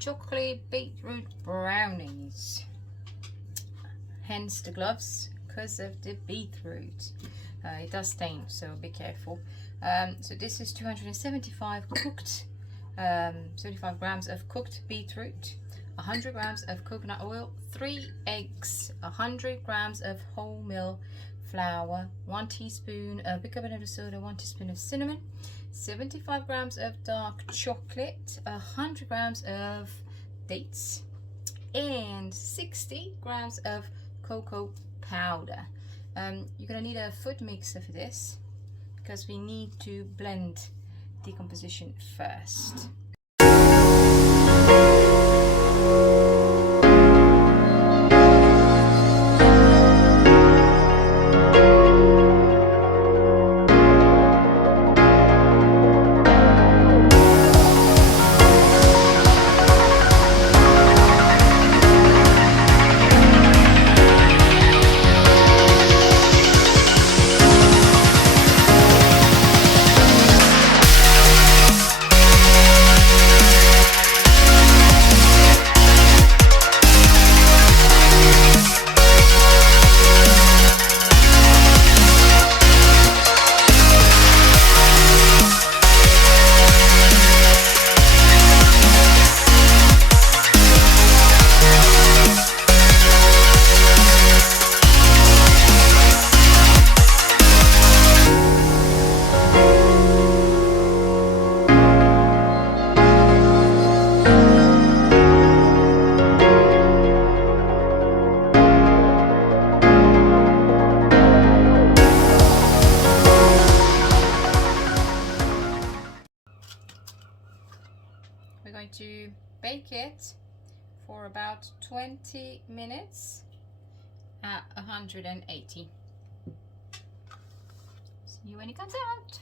chocolate beetroot brownies. Hence the gloves, because of the beetroot. It does stain, so be careful. So this is 275 cooked, 75 grams of cooked beetroot, 100 grams of coconut oil, 3 eggs, 100 grams of wholemeal flour, 1 teaspoon of bicarbonate of soda, 1 teaspoon of cinnamon, 75 grams of dark chocolate, 100 grams of dates, and 60 grams of cocoa powder. You're gonna need a food mixer for this because we need to blend the composition first. We're going to bake it for about 20 minutes at 180. See you when it comes out.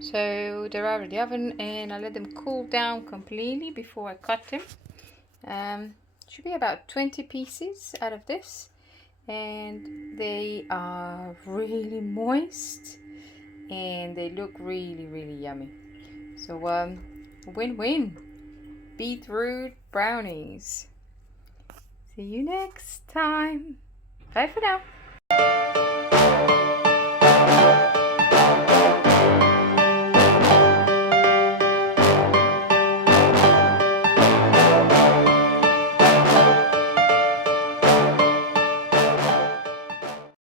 So they're out of the oven and I let them cool down completely before I cut them. Should be about 20 pieces out of this, and they are really moist and they look really yummy. So win-win. Beetroot brownies. See you next time. Bye for now.